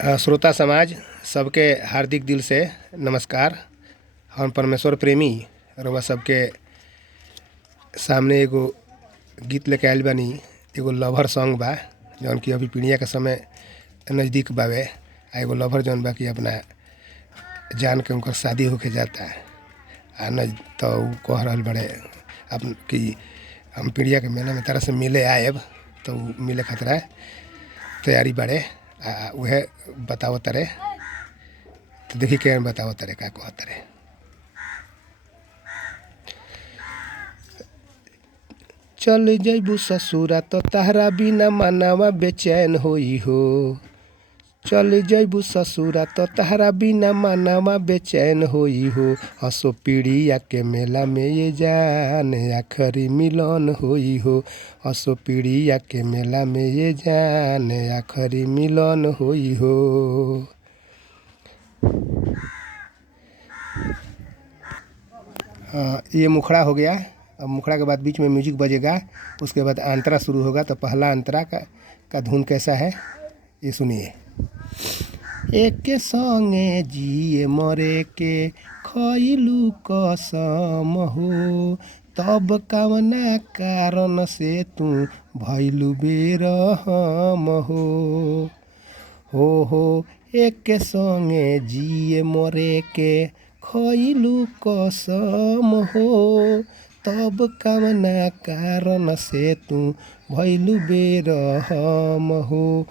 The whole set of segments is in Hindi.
श्रोता समाज सबके हार्दिक दिल से नमस्कार। हम परमेश्वर प्रेमी रउआ सबके सामने एगो गीत लेके आइल बानी। एगो लवर सॉन्ग बा जौन कि अभी पीढ़िया के समय नज़दीक बावे। एगो लवर जौन बा कि अपना जान के उनकर शादी होके जाता है आ न तो उ कह रहल बड़े अपन कि हम पीढ़िया के मेला में तरह से मिले आएब, तो मिले खतरा तैयारी बाड़े। वह बताओ तरे तो देखी के बताओ तरे का कह तरे। चल जइबू ससुरा तो तहरा बिना मनवा बेचैन होई हो। चल जइबू ससुरा तो तहरा बिना मनवा बेचैन होई हो। हसो पीढ़िया के मेला में ये जान आखरी मिलन होई हो। हसो पीढ़िया के मेला में ये जान आखरी मिलन होई हो। ये मुखड़ा हो गया। अब मुखड़ा के बाद बीच में म्यूजिक बजेगा, उसके बाद अंतरा शुरू होगा। तो पहला अंतरा का धुन कैसा है ये सुनिए। एक संगे जिए मरे के खइलू कसम हो, तब कवना कारण से तू भइलू बेरहम हो। एक संगे जिए मरे के खइलू कसम हो, तब कवना कारण से तू भइलू बेरहम हो।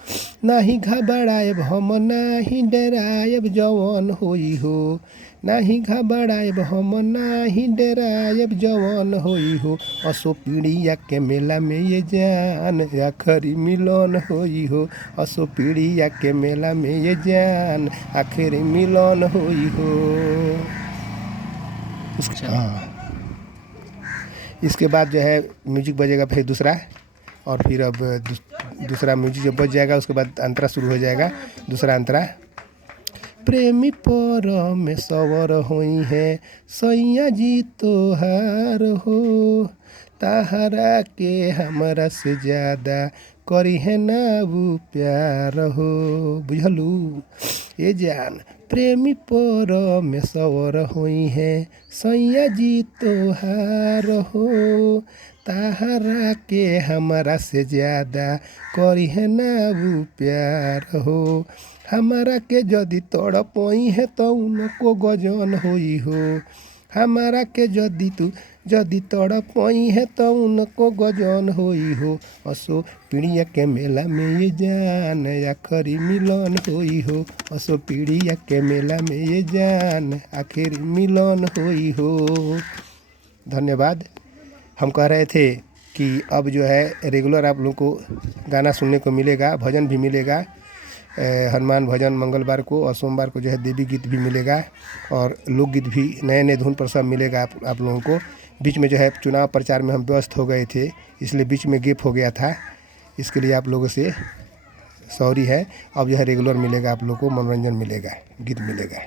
नाही घबराएब हम नाही डराएब जवन होई हो। नाही घबराएब हम नाही डराएब जवन होई हो। असो पीढ़िया के मेला में ये जान आखरी मिलन होई हो। असो पीढ़िया के मेला में ये जान आखरी मिलन होई हो। इसके बाद जो है म्यूजिक बजेगा फिर दूसरा, और फिर अब दूसरा म्यूजिक जब बज जाएगा उसके बाद अंतरा शुरू हो जाएगा। दूसरा अंतरा। प्रेमी परमेश्वर होई है सैया जी तोहार हो। तहरा के हमरा से ज्यादा करी है ना वो प्यार हो। बुझलू ये जान। प्रेमी परमेश्वर होई है सैया जी तोहार हो। तहरा के हमरा से ज्यादा करी है ना वो प्यार हो। हमारा के जदि तड़पई है तो उनको गजन होई हो। हमारा के जदि तड़पई है तो उनको गजन होई हो। असो पीढ़िया के मेला में ये जान आखरी मिलन होई हो। असो पीढ़िया के मेला में ये जान आखिरी मिलन होई हो। धन्यवाद। हम कह रहे थे कि अब जो है रेगुलर आप लोगों को गाना सुनने को मिलेगा, भजन भी मिलेगा। हनुमान भजन मंगलवार को और सोमवार को जो है देवी गीत भी मिलेगा, और लोकगीत भी नए नए धुन पर सब मिलेगा आप लोगों को। बीच में जो है चुनाव प्रचार में हम व्यस्त हो गए थे, इसलिए बीच में गैप हो गया था। इसके लिए आप लोगों से सॉरी है। अब जो है रेगुलर मिलेगा आप लोगों को, मनोरंजन मिलेगा, गीत मिलेगा।